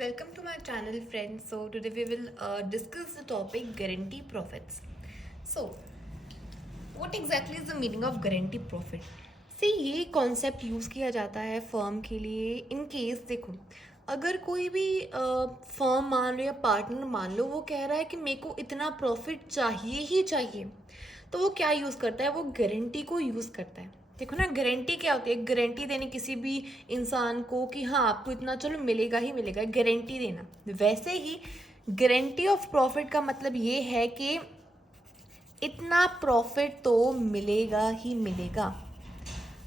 Welcome to my channel, friends. So today we will discuss the topic guarantee profits. So what exactly is the meaning of guarantee profit? See, ये concept use किया जाता है firm के लिए in case देखो, अगर कोई भी फर्म मान लो या पार्टनर मान लो वो कह रहा है कि मेरे को इतना प्रॉफिट चाहिए ही चाहिए, तो वो क्या यूज़ करता है, वो गारंटी को यूज़ करता है। देखो ना, गारंटी क्या होती है, गारंटी देने किसी भी इंसान को कि हाँ आपको इतना चलो मिलेगा ही मिलेगा, गारंटी देना। वैसे ही गारंटी ऑफ प्रॉफिट का मतलब ये है कि इतना प्रॉफिट तो मिलेगा ही मिलेगा।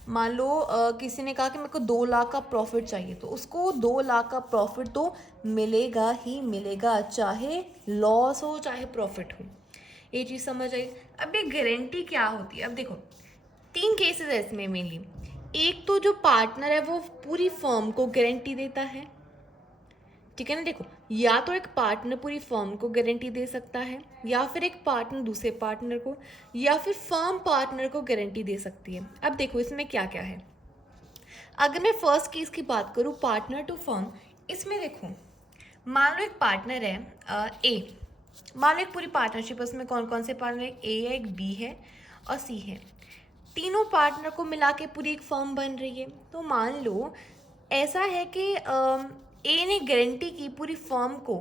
मान लो किसी ने कहा कि मेरे को 2 लाख का प्रॉफिट चाहिए, तो उसको 2 लाख का प्रॉफिट तो मिलेगा ही मिलेगा, चाहे लॉस हो चाहे प्रॉफिट हो। ये चीज़ समझ आई। अब ये गारंटी क्या होती है, अब देखो 3 केसेस है इसमें मेनली। एक तो जो पार्टनर है वो पूरी फर्म को गारंटी देता है, ठीक है ना। देखो, या तो एक पार्टनर पूरी फर्म को गारंटी दे सकता है, या फिर एक पार्टनर दूसरे पार्टनर को, या फिर फर्म पार्टनर को गारंटी दे सकती है। अब देखो इसमें क्या क्या है। अगर मैं फर्स्ट केस की बात करूँ, पार्टनर टू फर्म, इसमें देखो मान लो एक पार्टनर है ए, मान लो एक पूरी पार्टनरशिप है, उसमें कौन कौन से पार्टनर है, ए है, एक बी है और सी है। तीनों पार्टनर को मिला के पूरी एक फर्म बन रही है। तो मान लो ऐसा है कि ए ने गारंटी की पूरी फर्म को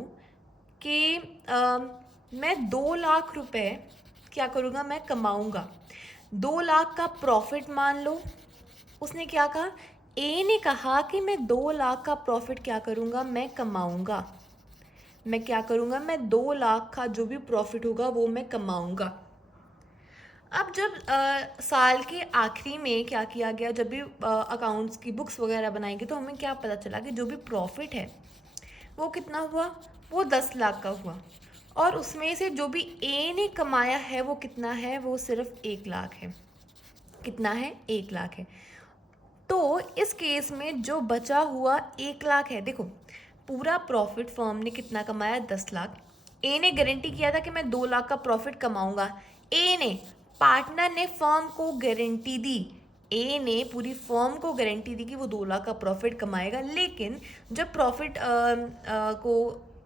कि मैं 2 लाख रुपए क्या करूँगा, मैं कमाऊँगा। 2 लाख का प्रॉफिट मान लो, उसने क्या कहा, ए ने कहा कि मैं 2 लाख का प्रॉफिट क्या करूँगा, मैं कमाऊँगा। मैं क्या करूँगा, मैं 2 लाख का जो भी प्रॉफिट होगा वो मैं कमाऊँगा। अब जब साल के आखिरी में क्या किया गया, जब भी अकाउंट्स की बुक्स वगैरह बनाएंगे, तो हमें क्या पता चला कि जो भी प्रॉफिट है वो कितना हुआ, वो 10 लाख का हुआ। और उसमें से जो भी ए ने कमाया है वो कितना है, वो सिर्फ 1 लाख है। कितना है, 1 लाख है। तो इस केस में जो बचा हुआ 1 लाख है, देखो पूरा प्रॉफिट फर्म ने कितना कमाया, 10 लाख। ए ने गारंटी किया था कि मैं 2 लाख का प्रॉफिट कमाऊंगा। ए ने, पार्टनर ने फर्म को गारंटी दी, ए ने पूरी फर्म को गारंटी दी कि वो 2 लाख का प्रॉफिट कमाएगा। लेकिन जब प्रॉफिट को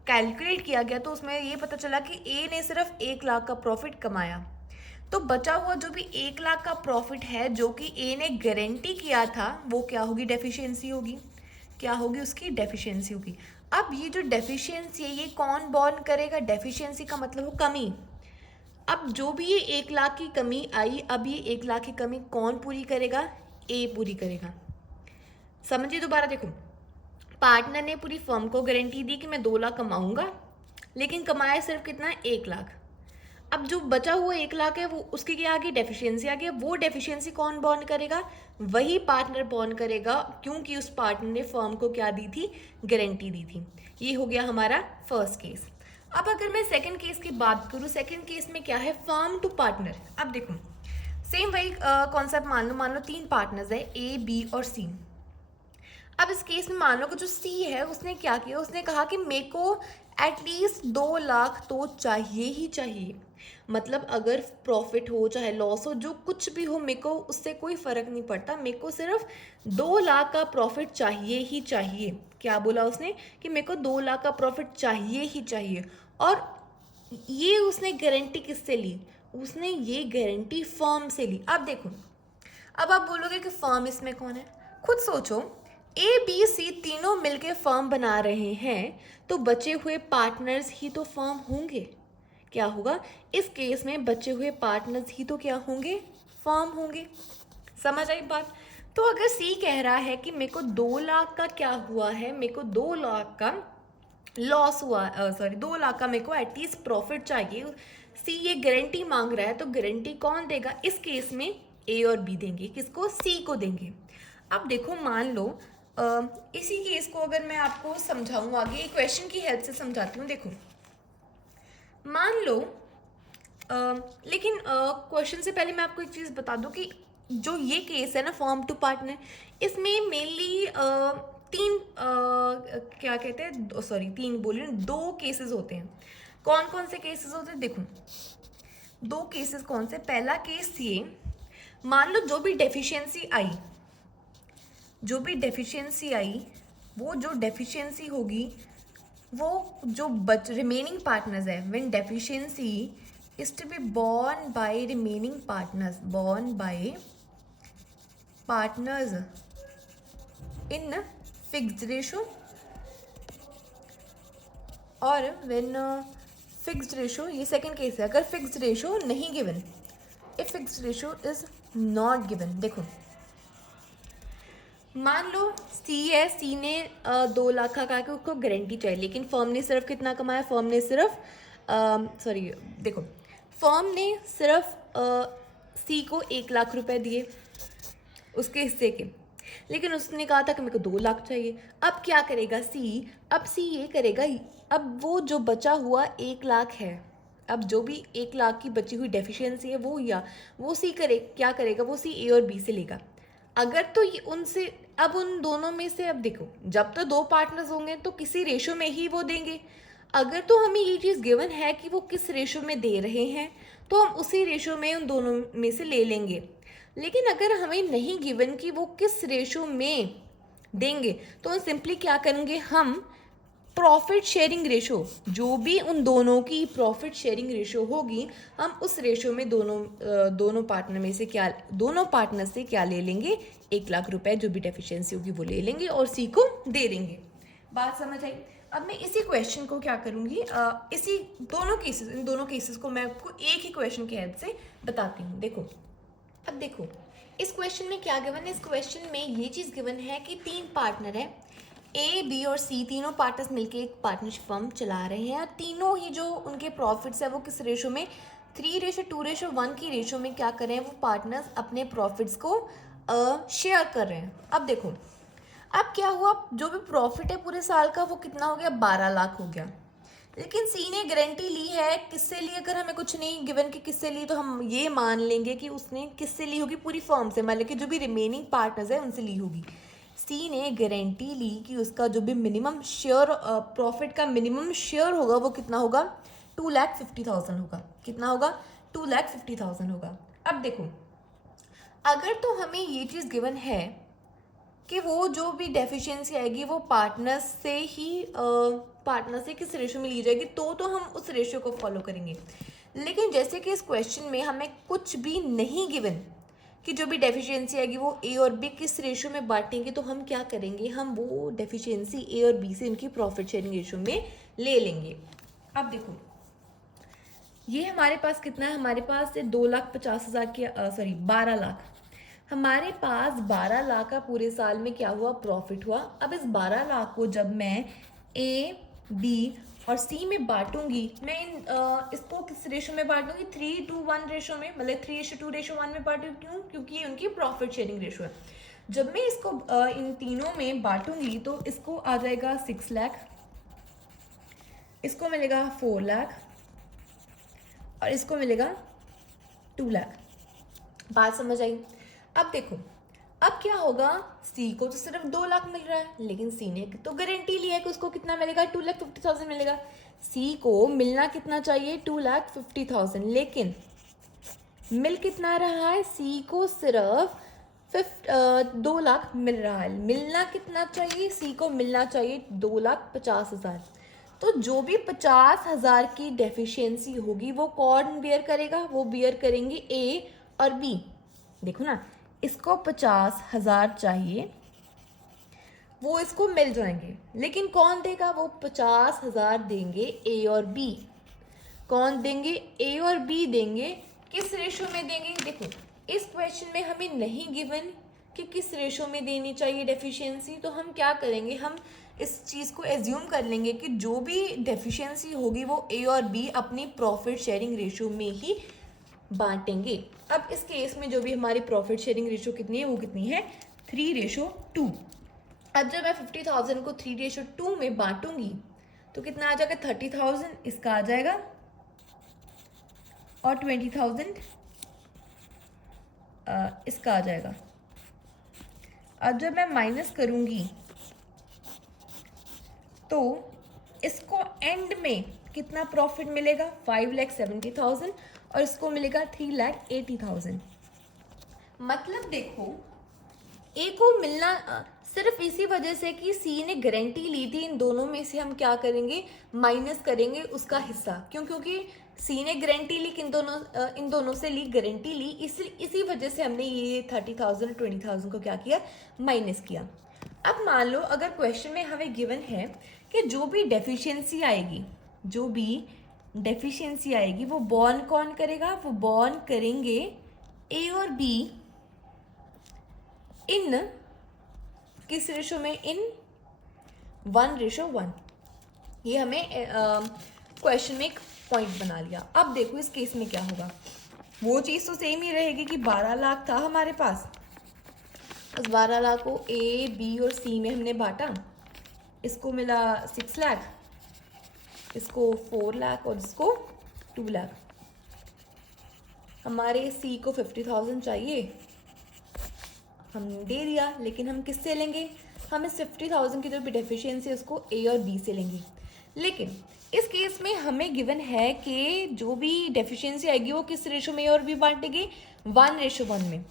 कैलकुलेट किया गया तो उसमें ये पता चला कि ए ने सिर्फ 1 लाख का प्रॉफिट कमाया। तो बचा हुआ जो भी 1 लाख का प्रॉफिट है जो कि ए ने गारंटी किया था, वो क्या होगी, डेफिशिएंसी होगी। क्या होगी, उसकी डेफिशिएंसी होगी। अब ये जो डेफिशिएंसी है ये कौन बॉर्न करेगा, डेफिशिएंसी का मतलब हो कमी। अब जो भी ये 1 लाख की कमी आई, अब ये 1 लाख की कमी कौन पूरी करेगा, ए पूरी करेगा। समझिए दोबारा, देखो पार्टनर ने पूरी फर्म को गारंटी दी कि मैं 2 लाख कमाऊंगा, लेकिन कमाया सिर्फ कितना, 1 लाख। अब जो बचा हुआ 1 लाख है वो उसकी क्या आ गई, डेफिशिएंसी आ गई। वो डेफिशिएंसी कौन बॉर्न करेगा, वही पार्टनर बॉर्न करेगा, क्योंकि उस पार्टनर ने फर्म को क्या दी थी, गारंटी दी थी। ये हो गया हमारा फर्स्ट केस। अब अगर मैं सेकंड केस की बात करूँ, सेकंड केस में क्या है, फर्म टू पार्टनर। अब देखो सेम वही कॉन्सेप्ट, मान लो 3 पार्टनर्स है, ए बी और सी। अब इस केस में मान लो कि जो सी है उसने क्या किया, उसने कहा कि मेरे को एटलीस्ट 2 लाख तो चाहिए ही चाहिए। मतलब अगर प्रॉफिट हो चाहे लॉस हो, जो कुछ भी हो, मेरे को उससे कोई फ़र्क नहीं पड़ता, मेरे को सिर्फ 2 लाख का प्रॉफिट चाहिए ही चाहिए। क्या बोला उसने कि मेरे को 2 लाख का प्रॉफिट चाहिए ही चाहिए। और ये उसने गारंटी किससे ली, उसने ये गारंटी फर्म से ली। अब देखो, अब आप बोलोगे कि फर्म इसमें कौन है, खुद सोचो। ए बी सी तीनों मिलके फर्म बना रहे हैं, तो बचे हुए पार्टनर्स ही तो फर्म होंगे। क्या होगा, इस केस में बचे हुए पार्टनर्स ही तो क्या होंगे, फर्म होंगे। समझ आई बात। तो अगर सी कह रहा है कि मेरे को 2 लाख का क्या हुआ है, मेरे को 2 लाख का लॉस हुआ, सॉरी 2 लाख का मेरे को एटलीस्ट प्रॉफिट चाहिए, सी ये गारंटी मांग रहा है, तो गारंटी कौन देगा, इस केस में ए और बी देंगे, किसको, सी को देंगे। अब देखो मान लो इसी केस को अगर मैं आपको समझाऊँ आगे, एक क्वेश्चन की हेल्प से समझाती हूँ। देखो मान लो लेकिन क्वेश्चन से पहले मैं आपको एक चीज़ बता दूं कि जो ये केस है ना, फर्म टू पार्टनर, इसमें मेनली तीन क्या कहते हैं, सॉरी तीन बोल रही हूँ, 2 केसेस होते हैं। कौन कौन से केसेस होते हैं, देखो 2 केसेस कौन से। पहला केस ये, मान लो जो भी डेफिशिएंसी आई, जो भी डेफिशिएंसी आई, वो जो डेफिशिएंसी होगी वो जो रिमेनिंग पार्टनर्स है, when deficiency is to be borne by remaining partners, borne by partners in fixed ratio, और व्हेन फिक्स्ड रेशो, ये सेकंड केस है, अगर फिक्स्ड रेशो नहीं given, if fixed ratio is not given. देखो मान लो सी है, सी ने 2 लाख का कहा कि उसको गारंटी चाहिए, लेकिन फर्म ने सिर्फ कितना कमाया, फर्म ने सिर्फ देखो फर्म ने सिर्फ सी को 1 लाख रुपए दिए उसके हिस्से के, लेकिन उसने कहा था कि मेरे को 2 लाख चाहिए। अब क्या करेगा सी, अब सी ये करेगा, अब वो जो बचा हुआ 1 लाख है, अब जो भी 1 लाख की बची हुई डेफिशिएंसी है वो सी क्या करेगा, वो सी ए और बी से लेगा। अगर तो ये उनसे, अब उन दोनों में से, अब देखो जब तो 2 पार्टनर्स होंगे तो किसी रेशो में ही वो देंगे। अगर तो हमें ये चीज़ गिवन है कि वो किस रेशो में दे रहे हैं तो हम उसी रेशो में उन दोनों में से ले लेंगे। लेकिन अगर हमें नहीं गिवन कि वो किस रेशो में देंगे तो हम सिंपली क्या करेंगे, हम प्रॉफिट शेयरिंग रेशो, जो भी उन दोनों की प्रॉफिट शेयरिंग रेशो होगी, हम उस रेशो में दोनों पार्टनर से क्या ले लेंगे, 1 लाख रुपए जो भी डेफिशिएंसी होगी वो ले लेंगे और सी को दे देंगे। बात समझ आई? अब मैं इसी क्वेश्चन को क्या करूँगी, इन दोनों केसेस को मैं आपको एक ही क्वेश्चन के हेल्प से बताती हूँ। देखो अब देखो इस क्वेश्चन में क्या गिवन है, इस क्वेश्चन में ये चीज़ गिवन है कि 3 पार्टनर है, ए बी और सी, तीनों पार्टनर्स मिलके एक पार्टनरशिप फर्म चला रहे हैं और तीनों ही जो उनके प्रॉफिट्स है वो किस रेशो में, 3:2:1 की रेशो में क्या कर रहे हैं, वो पार्टनर्स अपने प्रॉफिट्स को शेयर कर रहे हैं। अब देखो अब क्या हुआ, जो भी प्रॉफिट है पूरे साल का वो कितना हो गया, 12 लाख हो गया। लेकिन सी ने गारंटी ली है, किससे ली, अगर हमें कुछ नहीं गिवन कि किससे ली तो हम ये मान लेंगे कि उसने किससे ली होगी, पूरी फर्म से, मतलब कि जो भी रिमेनिंग पार्टनर्स है उनसे ली होगी। सी ने गारंटी ली कि उसका जो भी मिनिमम शेयर, प्रॉफिट का मिनिमम शेयर होगा वो कितना होगा, 2,50,000 होगा। कितना होगा, 2,50,000 होगा। अब देखो अगर तो हमें ये चीज़ गिवन है कि वो जो भी डेफिशिएंसी आएगी वो पार्टनर से किस रेशो में ली जाएगी, तो हम उस रेशो को फॉलो करेंगे। लेकिन जैसे कि इस क्वेश्चन में हमें कुछ भी नहीं गिवन कि जो भी डेफिशिएंसी आएगी वो ए और बी किस रेशो में बांटेंगे, तो हम क्या करेंगे, हम वो डेफिशिएंसी ए और बी से उनकी प्रॉफिट शेयरिंग रेशो में ले लेंगे। अब देखो ये हमारे पास कितना है, हमारे पास 2,50,000 की 12 लाख, हमारे पास 12 लाख का पूरे साल में क्या हुआ, प्रॉफिट हुआ। अब इस 12 लाख को जब मैं ए बी और सी में बांटूंगी, मैं इसको किस रेशो में बांटूंगी, 3:1 रेशो में, मतलब 3:2:1 में बांटूंगी। क्यों, क्योंकि ये उनकी प्रॉफिट शेयरिंग रेशो है। जब मैं इसको इन तीनों में बांटूंगी तो इसको आ जाएगा 6 लाख, इसको मिलेगा 4 लाख और इसको मिलेगा 2 लाख। बात समझ आई? अब देखो अब क्या होगा, सी को तो सिर्फ 2 लाख मिल रहा है, लेकिन सी ने तो गारंटी ली है कि उसको कितना मिलेगा, 2,50,000 मिलेगा। सी को मिलना कितना चाहिए, 2,50,000, लेकिन मिल कितना रहा है, सी को सिर्फ 2 लाख मिल रहा है। मिलना कितना चाहिए, सी को मिलना चाहिए 2,50,000। तो जो भी 50,000 की डेफिशिएंसी होगी वो कौन बियर करेगा, वो बियर करेंगे ए और बी। देखो ना, इसको 50,000 चाहिए, वो इसको मिल जाएंगे, लेकिन कौन देगा, वो 50,000 देंगे ए और बी। कौन देंगे, ए और बी देंगे। किस रेशो में देंगे, देखो इस क्वेश्चन में हमें नहीं गिवन कि किस रेशो में देनी चाहिए डेफिशिएंसी, तो हम क्या करेंगे, हम इस चीज़ को एज्यूम कर लेंगे कि जो भी डेफिशिएंसी होगी वो ए और बी अपनी प्रॉफिट शेयरिंग रेशो में ही बांटेंगे। अब इस केस में जो भी हमारी प्रॉफिट शेयरिंग रेशो कितनी है, वो कितनी है, 3:2। अब जब मैं 50,000 को 3:2 में बांटूंगी तो कितना आ जाएगा, 30,000 इसका आ जाएगा और 20,000 इसका आ जाएगा। अब जब मैं माइनस करूंगी तो इसको एंड में कितना प्रॉफिट मिलेगा, 5,70,000 और इसको मिलेगा 3,80,000। मतलब देखो ए को मिलना, सिर्फ इसी वजह से कि सी ने गारंटी ली थी, इन दोनों में से हम क्या करेंगे, माइनस करेंगे उसका हिस्सा। क्यों? क्योंकि सी ने गारंटी ली, इन दोनों से ली गारंटी ली, इसी वजह से हमने ये 30,000 20,000 को क्या किया, माइनस किया। अब मान लो अगर क्वेश्चन में हमें गिवन है कि जो भी डेफिशिएंसी आएगी वो बॉर्न कौन करेगा, वो बॉर्न करेंगे ए और बी इन किस रेशो में, इन 1:1। ये हमें क्वेश्चन में एक पॉइंट बना लिया। अब देखो इस केस में क्या होगा, वो चीज़ तो सेम ही रहेगी कि 12 लाख था हमारे पास, उस 12 लाख को ए बी और सी में हमने बांटा, इसको मिला 6 लाख, इसको 4 लाख और इसको 2 लाख। हमारे सी को 50,000 चाहिए, हमने दे दिया, लेकिन हम किससे लेंगे, हम इस 50,000 की जो भी डेफिशिएंसी उसको ए और बी से लेंगे। लेकिन इस केस में हमें गिवन है कि जो भी डेफिशिएंसी आएगी वो किस रेशो में ए और बी बांटेंगे, 1:1 में।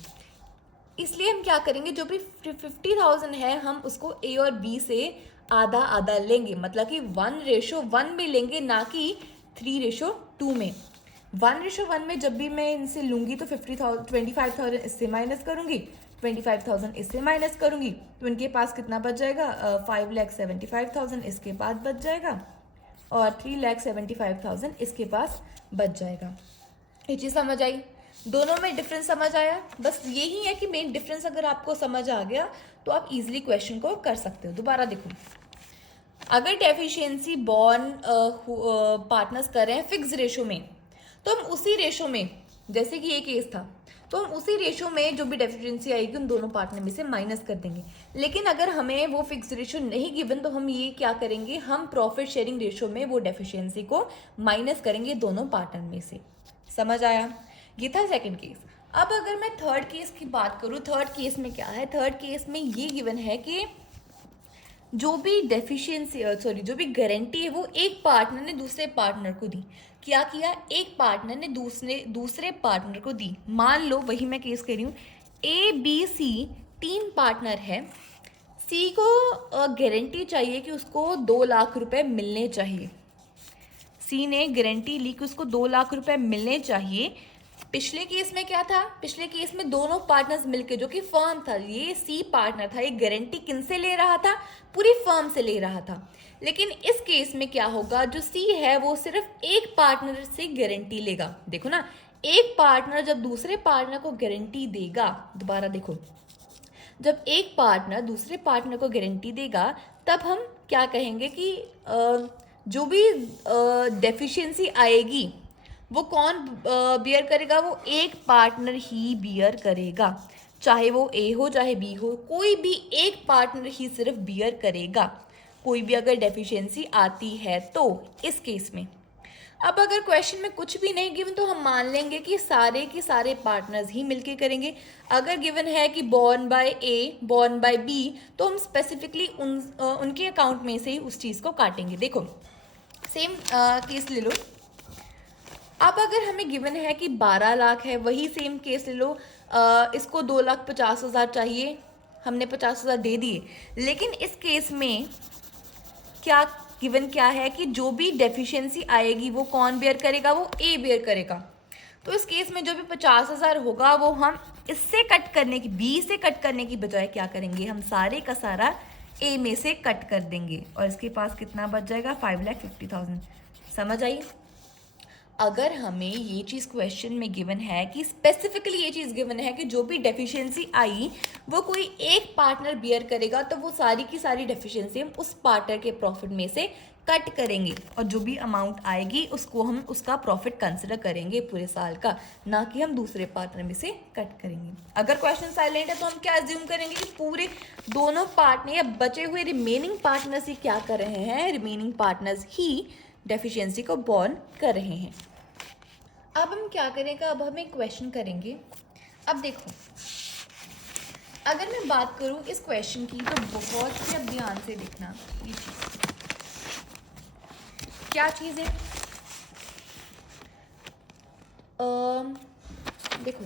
इसलिए हम क्या करेंगे, जो भी 50,000 है हम उसको ए और बी से आधा आधा लेंगे, मतलब कि 1:1 में लेंगे, ना कि 3:2 में। 1:1 में जब भी मैं इनसे लूँगी तो 25,000 इससे माइनस करूँगी, 25,000 इससे माइनस करूँगी, तो इनके पास कितना बच जाएगा, 5,75,000 इसके पास बच जाएगा और 3,75,000 इसके पास बच जाएगा। ये चीज़ समझ आई? दोनों में डिफरेंस समझ आया? बस यही है कि मेन डिफरेंस अगर आपको समझ आ गया तो आप इजीली क्वेश्चन को कर सकते हो। दोबारा देखो, अगर डेफिशिएंसी बॉर्न पार्टनर्स कर रहे हैं फिक्स रेशो में, तो हम उसी रेशो में, जैसे कि ये केस था, तो हम उसी रेशो में जो भी डेफिशिएंसी आएगी उन दोनों पार्टनर में से माइनस कर देंगे। लेकिन अगर हमें वो फिक्स रेशो नहीं गिवन तो हम ये क्या करेंगे, हम प्रॉफिट शेयरिंग रेशो में वो डेफिशिएंसी को माइनस करेंगे दोनों पार्टनर में से। समझ आया? ये था सेकंड केस। अब अगर मैं थर्ड केस की बात करूँ, थर्ड केस में क्या है, थर्ड केस में ये गिवन है कि जो भी जो भी गारंटी है वो एक पार्टनर ने दूसरे पार्टनर को दी। क्या किया, एक पार्टनर ने दूसरे पार्टनर को दी। मान लो वही मैं केस कर रही हूँ, ए बी सी 3 पार्टनर है, सी को गारंटी चाहिए कि उसको 2 लाख रुपए मिलने चाहिए। सी ने गारंटी ली कि उसको 2 लाख रुपए मिलने चाहिए। पिछले केस में क्या था, पिछले केस में दोनों पार्टनर्स मिलके, जो कि फर्म था, ये सी पार्टनर था, ये गारंटी किनसे ले रहा था, पूरी फर्म से ले रहा था। लेकिन इस केस में क्या होगा, जो सी है वो सिर्फ एक पार्टनर से गारंटी लेगा। देखो ना, एक पार्टनर जब दूसरे पार्टनर को गारंटी देगा, दोबारा देखो, जब एक पार्टनर दूसरे पार्टनर को गारंटी देगा तब हम क्या कहेंगे कि जो भी डेफिशिएंसी आएगी वो कौन बियर करेगा, वो एक पार्टनर ही बियर करेगा। चाहे वो ए हो चाहे बी हो, कोई भी एक पार्टनर ही सिर्फ बियर करेगा, कोई भी अगर डेफिशिएंसी आती है तो। इस केस में अब अगर क्वेश्चन में कुछ भी नहीं गिवन तो हम मान लेंगे कि सारे के सारे पार्टनर्स ही मिलके करेंगे। अगर गिवन है कि बॉर्न बाय ए बॉर्न बाय बी, तो हम स्पेसिफिकली उनके अकाउंट में से ही उस चीज़ को काटेंगे। देखो सेम केस ले लो। अब अगर हमें गिवन है कि 12 लाख है, वही सेम केस ले लो, इसको 2,50,000 चाहिए, हमने 50,000 दे दिए। लेकिन इस केस में क्या गिवन क्या है कि जो भी डेफिशिएंसी आएगी वो कौन बेयर करेगा, वो ए बेयर करेगा। तो इस केस में जो भी 50,000 होगा वो हम इससे कट करने की, बी से कट करने की बजाय क्या करेंगे, हम सारे का सारा ए में से कट कर देंगे और इसके पास कितना बच जाएगा, 5,50,000। समझ आई? अगर हमें ये चीज़ क्वेश्चन में गिवन है कि स्पेसिफिकली ये चीज़ गिवन है कि जो भी डेफिशिएंसी आई वो कोई एक पार्टनर बियर करेगा, तो वो सारी की सारी डेफिशिएंसी हम उस पार्टनर के प्रॉफिट में से कट करेंगे और जो भी अमाउंट आएगी उसको हम उसका प्रॉफिट कंसिडर करेंगे पूरे साल का, ना कि हम दूसरे पार्टनर में से कट करेंगे। अगर क्वेश्चन साइलेंट है तो हम क्या अज्यूम करेंगे कि पूरे दोनों पार्टनर या बचे हुए रिमेनिंग पार्टनर्स ही क्या कर रहे हैं, रिमेनिंग पार्टनर्स ही डेफिशिएंसी को बॉर्न कर रहे हैं। अब हम क्या करेंगे, अब हम एक क्वेश्चन करेंगे। अब देखो, अगर मैं बात करूं इस क्वेश्चन की तो बहुत ही अब ध्यान से देखना, ये चीज़ क्या चीज़ है। देखो,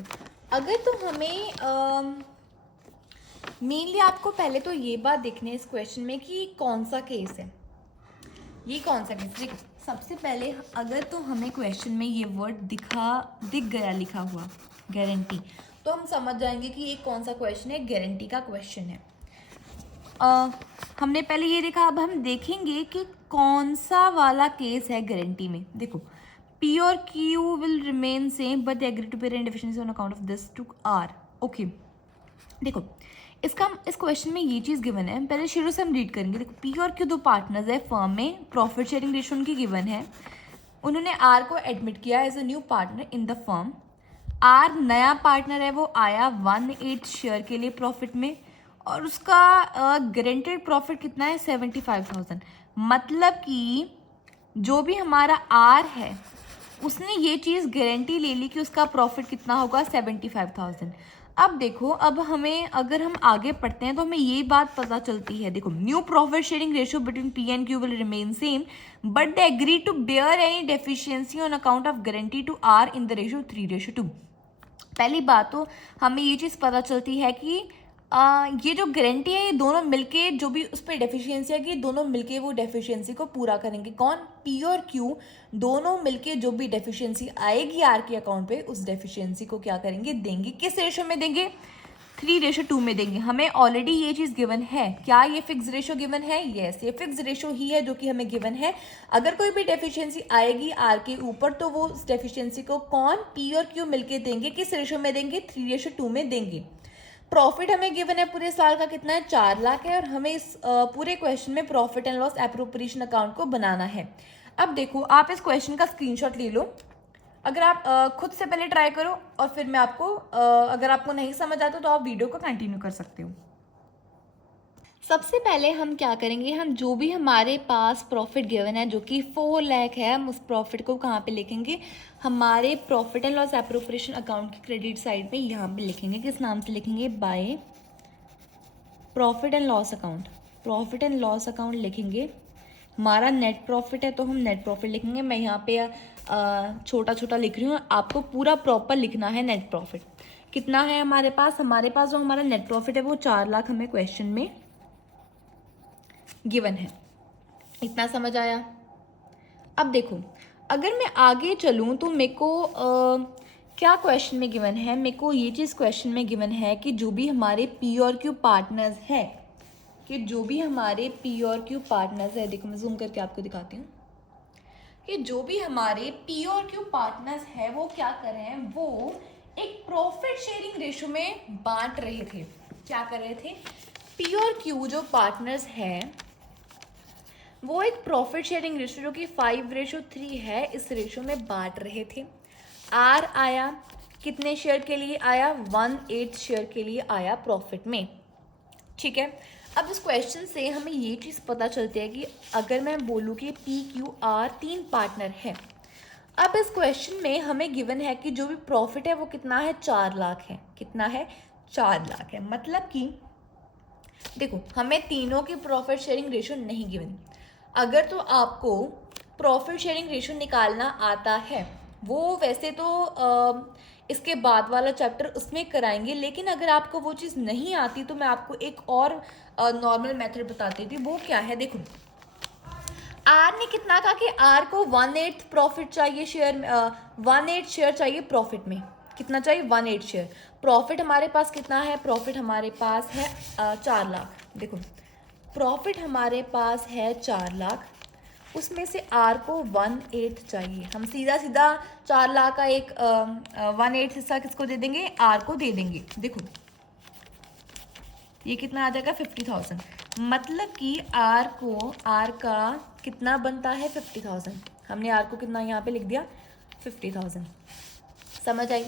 अगर तो हमें मेनली आपको पहले तो ये बात देखनी है इस क्वेश्चन में कि कौन सा केस है, ये कौन सा केस। देखो सबसे पहले अगर तो हमें क्वेश्चन में ये वर्ड दिख गया लिखा हुआ गारंटी, तो हम समझ जाएंगे कि ये कौन सा क्वेश्चन है, गारंटी का क्वेश्चन है। हमने पहले ये देखा, अब हम देखेंगे कि कौन सा वाला केस है गारंटी में। देखो पी और Q will remain same but they agree to pay rent deficiency on account of this to R. Okay देखो इस क्वेश्चन में ये चीज़ गिवन है, पहले शुरू से हम रीड करेंगे। देखो पी और क्यू दो पार्टनर्स है फर्म में, प्रॉफिट शेयरिंग रेशियो उनकी गिवन है। उन्होंने आर को एडमिट किया as a new partner in the firm. R नया पार्टनर है, वो आया 1/8 शेयर के लिए प्रॉफिट में, और उसका गारंटेड प्रॉफिट कितना है 75,000। मतलब कि जो भी हमारा आर है उसने ये चीज़ गारंटी ले ली कि उसका प्रॉफिट कितना होगा 75,000। अब देखो अब हमें अगर हम आगे पढ़ते हैं तो हमें ये बात पता चलती है। देखो new profit sharing ratio between P and Q will remain same but they agree to bear any deficiency on account of guarantee to R in the ratio 3:2। पहली बात तो हमें ये चीज़ पता चलती है कि ये जो गारंटी है ये दोनों मिलके जो भी उस पर डेफिशिएंसी है कि दोनों मिलके वो डेफिशिएंसी को पूरा करेंगे। कौन? पी और क्यू दोनों मिलके जो भी डेफिशिएंसी आएगी आर के अकाउंट पे उस डेफिशिएंसी को क्या करेंगे, देंगे। किस रेशो में देंगे? 3:2 में देंगे। हमें ऑलरेडी ये चीज़ गिवन है। क्या ये फिक्स रेशो गिवन है? यस, ये फिक्स रेशो ही है जो कि हमें गिवन है। अगर कोई भी डेफिशिएंसी आएगी आर के ऊपर तो वो उस डेफिशिएंसी को कौन? पी और क्यू मिलके देंगे। किस रेशो में देंगे? 3:2 में देंगे। प्रॉफिट हमें गिवन है पूरे साल का कितना है, 4 लाख है, और हमें इस पूरे क्वेश्चन में profit and loss appropriation account को बनाना है। अब देखो आप इस क्वेश्चन का स्क्रीनशॉट ले लो। अगर आप खुद से पहले ट्राई करो और फिर मैं आपको अगर आपको नहीं समझ आता तो आप वीडियो को कंटिन्यू कर सकते हो। सबसे पहले हम क्या करेंगे, हम जो भी हमारे पास प्रॉफिट गिवन है जो कि 4 लाख है, हम उस प्रॉफिट को कहाँ पे लिखेंगे, हमारे profit and loss appropriation account की क्रेडिट साइड पे यहाँ पे लिखेंगे। किस नाम से लिखेंगे? By profit and loss account. Profit and loss account लिखेंगे। हमारा नेट प्रॉफिट है तो हम नेट प्रॉफिट लिखेंगे। मैं यहाँ पे छोटा छोटा लिख रही हूँ, आपको पूरा प्रॉपर लिखना है। नेट प्रॉफिट कितना है हमारे पास? हमारे पास जो हमारा नेट प्रॉफिट है वो 4 लाख हमें क्वेश्चन में गिवन है। इतना समझ आया? अब देखो अगर मैं आगे चलूँ तो मेरे को क्या क्वेश्चन में गिवन है, मेरे को ये चीज़ क्वेश्चन में गिवन है कि जो भी हमारे पी और क्यू पार्टनर्स है, कि जो भी हमारे पी और क्यू पार्टनर्स है, देखो मैं जूम करके आपको दिखाती हूँ कि जो भी हमारे पी और क्यू पार्टनर्स है वो क्या कर रहे हैं, वो एक प्रॉफिट शेयरिंग रेशियो में बांट रहे थे। क्या कर रहे थे? पी और क्यू जो पार्टनर्स है वो एक प्रॉफिट शेयरिंग रेशियो जो कि 5:3 है इस रेशियो में बांट रहे थे। आर आया कितने शेयर के लिए आया? 1/8 शेयर के लिए आया प्रॉफिट में। ठीक है, अब इस क्वेश्चन से हमें ये चीज़ पता चलती है कि अगर मैं बोलूँ कि पी क्यू आर 3 पार्टनर है। अब इस क्वेश्चन में हमें गिवन है कि जो भी प्रॉफिट है वो कितना है? 4 लाख है। कितना है? 4 लाख है। मतलब कि देखो हमें तीनों की प्रॉफिट शेयरिंग रेशियो नहीं गिवन। अगर तो आपको प्रॉफिट शेयरिंग रेशियो निकालना आता है, वो वैसे तो इसके बाद वाला चैप्टर उसमें कराएंगे, लेकिन अगर आपको वो चीज़ नहीं आती तो मैं आपको एक और नॉर्मल मेथड बताती थी। वो क्या है? देखो आर ने कितना कहा कि आर को 1/8 प्रॉफिट चाहिए शेयर, 1/8 शेयर चाहिए प्रॉफिट में। कितना चाहिए? 1/8 शेयर। प्रॉफिट हमारे पास कितना है? प्रॉफिट हमारे पास है 4 लाख। देखो प्रॉफिट हमारे पास है 4 लाख, उसमें से आर को 1/8 चाहिए। हम सीधा सीधा 4 लाख का एक 1/8 हिस्सा किसको दे देंगे? आर को दे देंगे। देखो ये कितना आ जाएगा? 50,000। मतलब कि आर का कितना बनता है? 50,000। हमने आर को कितना यहाँ पे लिख दिया? 50,000। समझ आई?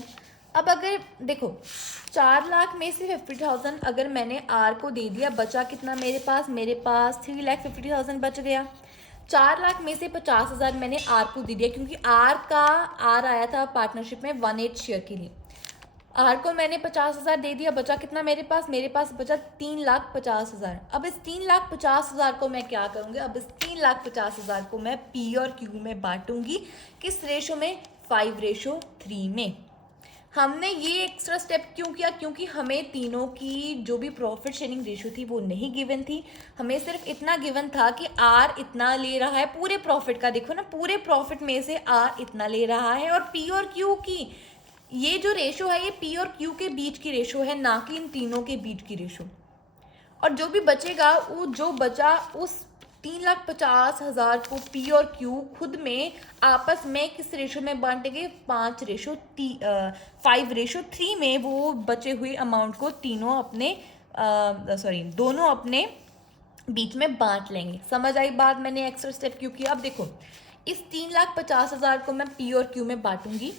अब अगर देखो 4 लाख में से 50,000 अगर मैंने आर को दे दिया, बचा कितना मेरे पास? मेरे पास 3,50,000 बच गया। 4 लाख में से 50,000 मैंने आर को दे दिया क्योंकि आर आया था पार्टनरशिप में 1/8 शेयर के लिए। आर को मैंने 50,000 दे दिया, बचा कितना मेरे पास? मेरे पास बचा 3,50,000। अब इस 3,50,000 को मैं क्या करूँगी? अब इस 3,50,000 को मैं पी और क्यू में बांटूंगी। किस रेशो में? 5:3 में। हमने ये एक्स्ट्रा स्टेप क्यों किया? क्योंकि हमें तीनों की जो भी प्रॉफिट शेयरिंग रेशियो थी वो नहीं गिवन थी, हमें सिर्फ इतना गिवन था कि आर इतना ले रहा है पूरे प्रॉफिट का, देखो ना पूरे प्रॉफिट में से आर इतना ले रहा है, और पी और क्यू की ये जो रेशो है ये पी और क्यू के बीच की रेशो है, ना कि इन तीनों के बीच की रेशो। और जो भी बचेगा वो जो बचा उस 3,50,000 को पी और क्यू खुद में आपस में किस रेशो में बांटेंगे? 5:3 में वो बचे हुए अमाउंट को तीनों अपने दोनों अपने बीच में बांट लेंगे। समझ आई बात? मैंने एक्स्ट्रा स्टेप क्यों किया? अब देखो इस 3,50,000 को मैं पी और क्यू में बांटूंगी,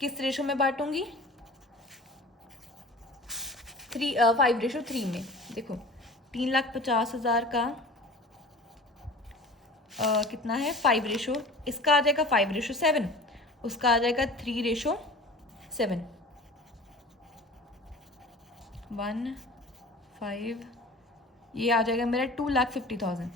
किस रेशो में बांटूंगी? 5:3 में। देखो 3,50,000 का कितना है? 5 रेशो, इसका आ जाएगा 5:7, उसका आ जाएगा 3:7, 1 5, ये आ जाएगा मेरा 2,50,000।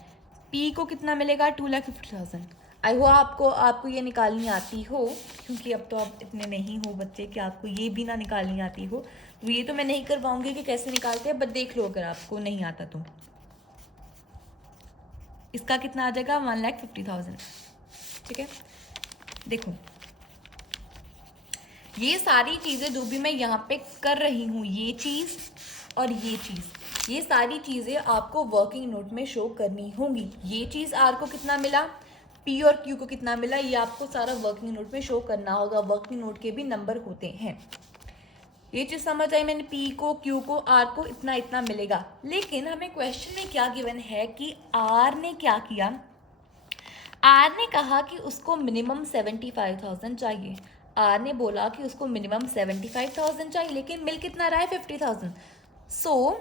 पी को कितना मिलेगा? 2,50,000। आई हो आपको ये निकालनी आती हो, क्योंकि अब तो आप इतने नहीं हो बच्चे कि आपको ये भी ना निकालनी आती हो, तो ये तो मैं नहीं करवाऊंगी कि कैसे निकालते हैं, बट देख लो अगर आपको नहीं आता तो। इसका कितना आ जाएगा? 1,50,000। ठीक है, देखो ये सारी चीज़ें जो भी मैं यहाँ पे कर रही हूँ, ये चीज़ और ये चीज़, ये सारी चीज़ें आपको वर्किंग नोट में शो करनी होंगी। ये चीज़ आर को कितना मिला, पी और क्यू को कितना मिला, ये आपको सारा वर्किंग नोट में शो करना होगा। वर्किंग नोट के भी नंबर होते हैं। ये चीज़ समझ आई? मैंने पी को, क्यू को, आर को इतना इतना मिलेगा। लेकिन हमें क्वेश्चन में क्या गिवन है कि आर ने क्या किया? आर ने कहा कि उसको मिनिमम 75,000 चाहिए। आर ने बोला कि उसको मिनिमम 75,000 चाहिए, लेकिन मिल कितना रहा है? 50,000। सो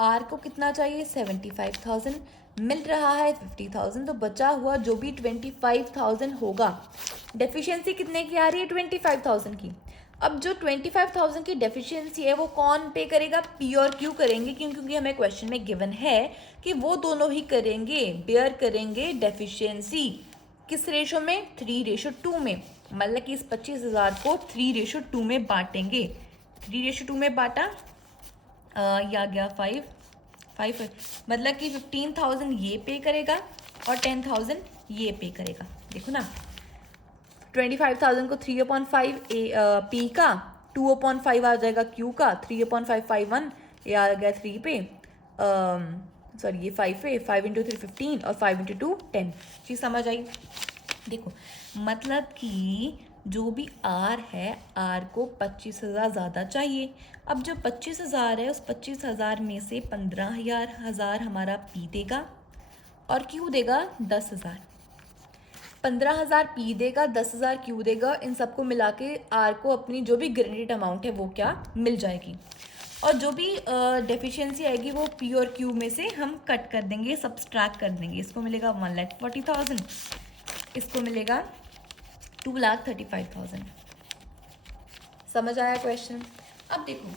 आर को कितना चाहिए? 75,000। मिल रहा है 50,000, तो बचा हुआ जो भी 25,000 होगा, डेफिशिएंसी कितने की आ रही है? 25,000 की। अब जो 25,000 की डेफिशिएंसी है वो कौन पे करेगा? पी और क्यू करेंगे, क्योंकि हमें क्वेश्चन में गिवन है कि वो दोनों ही करेंगे, बेयर करेंगे डेफिशिएंसी। किस रेशो में? 3:2 में। मतलब कि इस 25,000 को 3:2 में बांटेंगे। 3:2 में बांटा, ये आ गया 5, मतलब कि 15,000 ये पे करेगा और 10,000 ये पे करेगा। देखो ना 25,000 को 3/5 पी का, 2/5 आ जाएगा क्यू का, 3/5 5/1, ये आ गया 3 पे, सॉरी ये 5 पे, 5 × 3 15 और 5 × 2 10। चीज़ समझ आई? देखो मतलब कि जो भी आर है, आर को 25,000 ज़्यादा चाहिए। अब जो 25,000 है उस 25,000 में से 15,000 हमारा पी देगा और क्यू देगा 10,000। 15,000 पी देगा, 10,000 क्यू देगा, इन सबको मिला के आर को अपनी जो भी गारंटीड अमाउंट है वो क्या मिल जाएगी। और जो भी डेफिशिएंसी आएगी वो पी और क्यू में से हम कट कर देंगे, सब्सट्रैक्ट कर देंगे। इसको मिलेगा 1,40,000, इसको मिलेगा 2,35,000। समझ आया क्वेश्चन? अब देखो,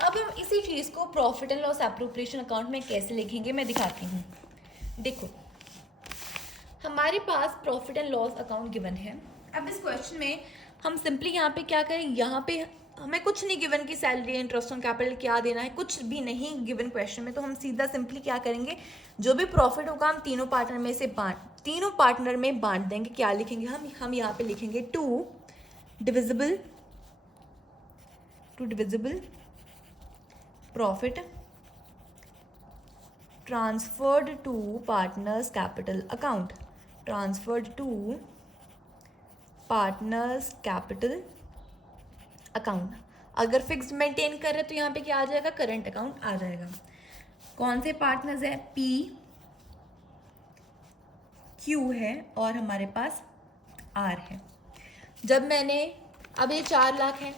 अब हम इसी चीज़ को profit and loss appropriation account में कैसे लिखेंगे मैं दिखाती हूँ। देखो हमारे पास profit and loss account given है। अब इस क्वेश्चन में हम सिंपली यहाँ पे क्या करें, यहाँ पे हमें कुछ नहीं गिवन कि सैलरी, इंटरेस्ट ऑन कैपिटल क्या देना है, कुछ भी नहीं गिवन क्वेश्चन में। तो हम सीधा सिंपली क्या करेंगे, जो भी प्रॉफिट होगा हम तीनों पार्टनर में बांट देंगे। क्या लिखेंगे हम यहाँ पे लिखेंगे to divisible profit transferred to partners capital account, transferred to partners capital account. अगर फिक्स्ड मेंटेन कर रहे तो यहाँ पे क्या आ जाएगा? करंट अकाउंट आ जाएगा। कौन से पार्टनर्स है? पी, क्यू है और हमारे पास आर है। जब मैंने, अब ये 4 लाख है,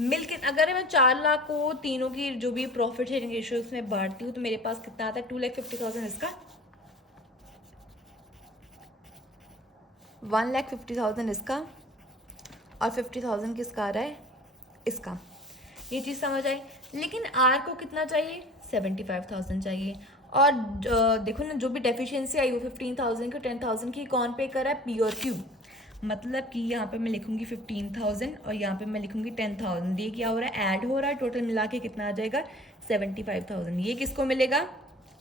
मिलके अगर मैं 4 लाख को तीनों की जो भी प्रॉफिट शेयरिंग रेशियो में बांटती हूँ तो मेरे पास कितना आता है? 2,50,000 इसका, 1,50,000 इसका और 50,000 किसका आ रहा है? इसका। ये चीज़ समझ आई? लेकिन आर को कितना चाहिए? 75,000 चाहिए। और देखो ना जो भी डेफिशिएंसी आई वो 15,000 की, 10,000 की कौन पे कर रहा है? पी और क्यू। मतलब कि यहाँ पे मैं लिखूँगी 15,000 और यहाँ पे मैं लिखूँगी 10,000। ये क्या हो रहा है, ऐड हो रहा है, टोटल मिला के कितना आ जाएगा 75,000। ये किसको मिलेगा,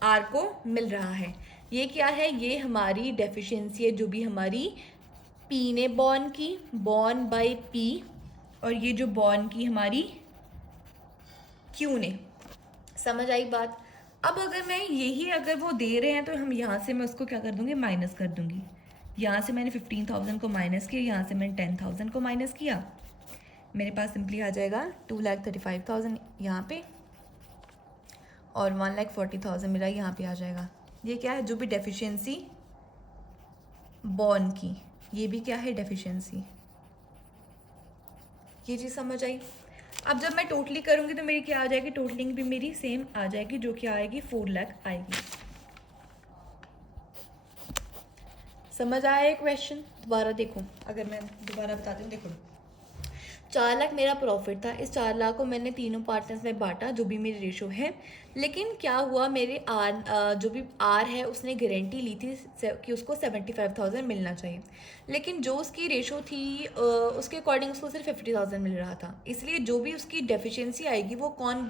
आर को मिल रहा है। ये क्या है, ये हमारी डेफिशिएंसी है जो भी हमारी पी ने बॉर्न की, बॉर्न बाय पी, और ये जो बॉर्न की हमारी क्यू ने। समझ आई बात। अब अगर मैं यही, अगर वो दे रहे हैं तो हम यहाँ से मैं उसको क्या कर दूँगी, माइनस कर दूँगी। यहाँ से मैंने 15,000 को माइनस किया, यहाँ से मैंने 10,000 को माइनस किया, मेरे पास सिंपली आ जाएगा 2,35,000 यहाँ पे, और 1,40,000 मेरा यहाँ पे आ जाएगा। ये क्या है, जो भी डेफिशिएंसी बॉर्न की, ये भी क्या है, डेफिशिएंसी। ये चीज़ समझ आई। अब जब मैं टोटली करूँगी तो मेरी क्या आ जाएगी, टोटलिंग भी मेरी सेम आ जाएगी, जो क्या आएगी, 4 लाख आएगी। समझ आया ये क्वेश्चन। दोबारा देखो, अगर मैं दोबारा बताती हूँ, देखो 4 लाख मेरा प्रॉफिट था, इस 4 लाख को मैंने तीनों पार्टनर्स में बांटा, जो भी मेरी रेशो है। लेकिन क्या हुआ, मेरे आर जो भी आर है उसने गारंटी ली थी कि उसको 75,000 मिलना चाहिए, लेकिन जो उसकी रेशो थी उसके अकॉर्डिंग उसको सिर्फ 50,000 मिल रहा था। इसलिए जो भी उसकी डेफिशिएंसी आएगी वो कौन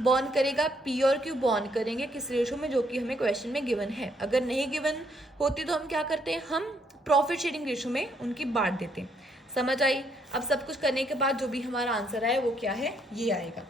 बॉर्न करेगा, पी और क्यू बॉर्न करेंगे किस रेशो में, जो कि हमें क्वेश्चन में गिवन है। अगर नहीं गिवन होती तो हम क्या करते हैं, हम प्रॉफिट शेयरिंग रेशो में उनकी बांट देते। समझ आई। अब सब कुछ करने के बाद जो भी हमारा आंसर आए वो क्या है, ये आएगा।